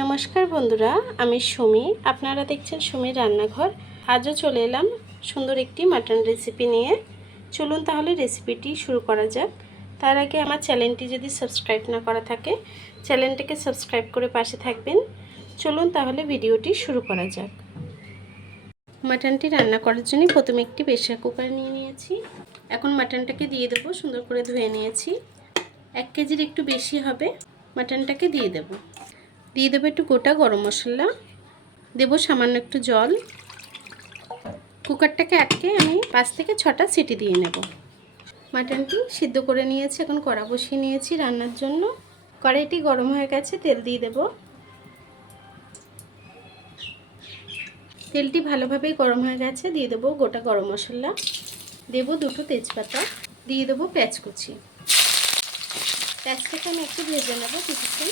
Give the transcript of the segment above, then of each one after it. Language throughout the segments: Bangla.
নমস্কার বন্ধুরা, আমি সুমি। আপনারা দেখছেন সুমির রান্নাঘর। আজও চলে এলাম সুন্দর একটি মাটন রেসিপি নিয়ে। চলুন তাহলে রেসিপিটি শুরু করা যাক। তার আগে আমার চ্যানেলটি যদি সাবস্ক্রাইব না করা থাকে, চ্যানেলটিকে সাবস্ক্রাইব করে পাশে থাকবেন। চলুন তাহলে ভিডিওটি শুরু করা যাক। মাটনটি রান্না করার জন্য প্রথমে একটি প্রেসার কুকার নিয়ে নিয়েছি। এখন মাটনটাকে দিয়ে দেবো। সুন্দর করে ধুয়ে নিয়েছি। 1 কেজির একটু বেশি হবে। মাটনটাকে দিয়ে দেবো একটু গোটা গরম মশলা, দেবো সামান্য একটু জল। কুকারটাকে আটকে আমি 5 থেকে 6টা সিটি দিয়ে নেব। মাটনটি সিদ্ধ করে নিয়েছি। এখন কড়া বসিয়ে নিয়েছি রান্নার জন্য। কড়াইটি গরম হয়ে গেছে, তেল দিয়ে দেব। তেলটি ভালোভাবেই গরম হয়ে গেছে। দিয়ে দেবো গোটা গরম মশলা, দেবো 2টো তেজপাতা, দিয়ে দেবো পেঁয়াজ কুচি। পেঁয়াজটাকে আমি একটু ভেজে নেব কিছুক্ষণ।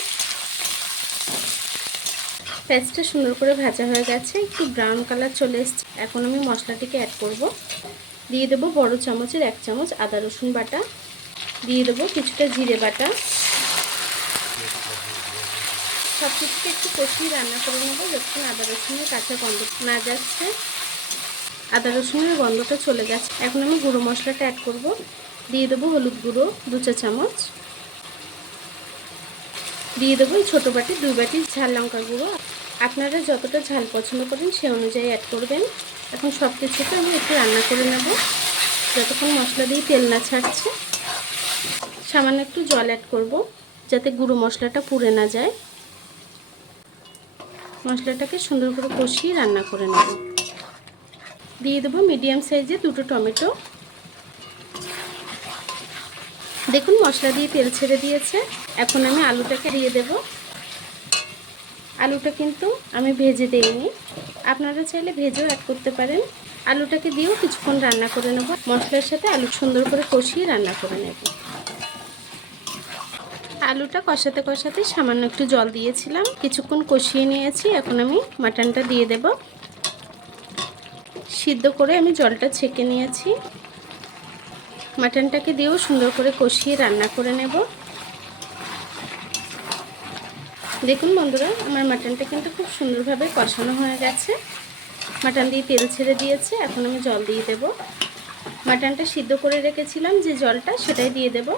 পেঁয়াজটা সুন্দর করে ভাজা হয়ে গেছে, একটু ব্রাউন কালার চলে এসেছে। এখন আমি মশলাটিকে অ্যাড করব। দিয়ে দেবো বড় চামচের 1 চামচ আদা রসুন বাটা, দিয়ে দেবো কিছুটা জিরে বাটা। সব কিছুকে একটু কষিয়ে রান্না করে নেবো যতক্ষণ আদা রসুনের কাঁচা গন্ধ না যাচ্ছে। আদা রসুনের গন্ধটা চলে গেছে। এখন আমি গুঁড়ো মশলাটা অ্যাড করব। দিয়ে দেবো হলুদ গুঁড়ো 2 চা চামচ, দিয়ে দেবো ছোটো বাটি 2 বাটি ঝাল লঙ্কা গুঁড়ো। আপনারা যতটা ঝাল পছন্দ করেন সে অনুযায়ী অ্যাড করবেন। এখন সব কিছুকে আমি একটু রান্না করে নেব যতক্ষণ মশলা দিয়ে তেল না ছাড়ছে। সামান্য একটু জল অ্যাড করব যাতে গুঁড়ো মশলাটা পুড়ে না যায়। মশলাটাকে সুন্দর করে কষিয়ে রান্না করে নেব। দিয়ে দেবো মিডিয়াম সাইজে 2টো টমেটো। দেখুন মশলা দিয়ে তেল ছেড়ে দিয়েছে। এখন আমি আলুটাকে দিয়ে দেব। আলুটা কিন্তু আমি ভেজে দিইনি, আপনারা চাইলে ভেজেও অ্যাড করতে পারেন। আলুটাকে দিয়েও কিছুক্ষণ রান্না করে নেব। মশলার সাথে আলু সুন্দর করে কষিয়ে রান্না করে নেব। আলুটা কষাতে কষাতে সামান্য একটু জল দিয়েছিলাম, কিছুক্ষণ কষিয়ে নিয়েছি। এখন আমি মাটনটা দিয়ে দেব। সিদ্ধ করে আমি জলটা ছেঁকে নিয়েছি। মাটনটাকে দিয়েও সুন্দর করে কষিয়ে রান্না করে নেব। দেখুন বন্ধুরা, আমার মাটনটা কিন্তু খুব সুন্দরভাবে কষানো হয়ে গেছে। মাটন দিয়ে তেল ছেড়ে দিয়েছে। এখন আমি জল দিয়ে দেব। মাটনটা সিদ্ধ করে রেখেছিলাম যে জলটা, সেটাই দিয়ে দেব।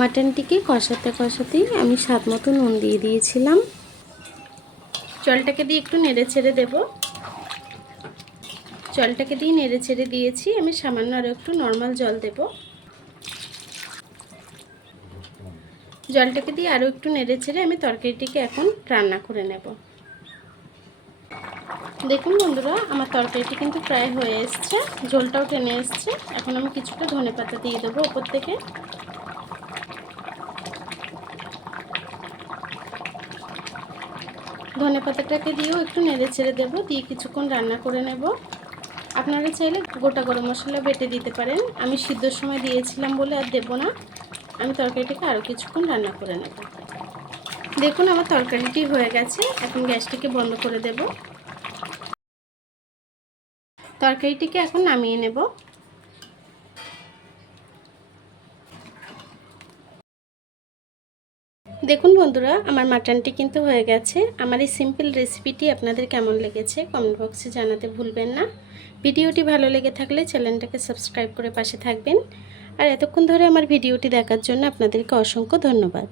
মাটনটিকে কষাতে কষাতেই আমি স্বাদ মতো নুন দিয়ে দিয়েছিলাম। জলটাকে দিয়ে একটু নেড়ে ছেড়ে দেব। জলটাকে দিয়ে নেড়ে ছেড়ে দিয়েছি। আমি সামান্য আরও একটু নর্মাল জল দেব। জলটাকে দিয়ে আরও একটু নেড়ে ছেড়ে আমি তরকারিটিকে এখন রান্না করে নেব। দেখুন বন্ধুরা, আমার তরকারিটি কিন্তু প্রায় হয়ে এসছে, ঝোলটাও টেনে এসছে। এখন আমি কিছুটা ধনেপাতা দিয়ে দেবো ওপর থেকে। ধনেপাতাটাকে দিয়েও একটু নেড়ে ছেড়ে দেবো, দিয়ে কিছুক্ষণ রান্না করে নেব। আপনারা চাইলে গোটা গরম মশলা বেটে দিতে পারেন। আমি সিদ্ধর সময় দিয়েছিলাম বলে আর দেবো না। আমি তরকারিটাকে আরও কিছুক্ষণ রান্না করে নেব। দেখুন আমার তরকারিটি হয়ে গেছে। এখন গ্যাসটিকে বন্ধ করে দেব। তরকারিটিকে এখন নামিয়ে নেব। দেখুন বন্ধুরা, আমার মাটনটি কিন্তু হয়ে গেছে। আমার এই সিম্পল রেসিপিটি আপনাদের কেমন লেগেছে কমেন্ট বক্সে জানাতে ভুলবেন না। ভিডিওটি ভালো লেগে থাকলে চ্যানেলটাকে সাবস্ক্রাইব করে পাশে থাকবেন। আর এতক্ষণ ধরে আমার ভিডিওটি দেখার জন্য আপনাদেরকে অসংখ্য ধন্যবাদ।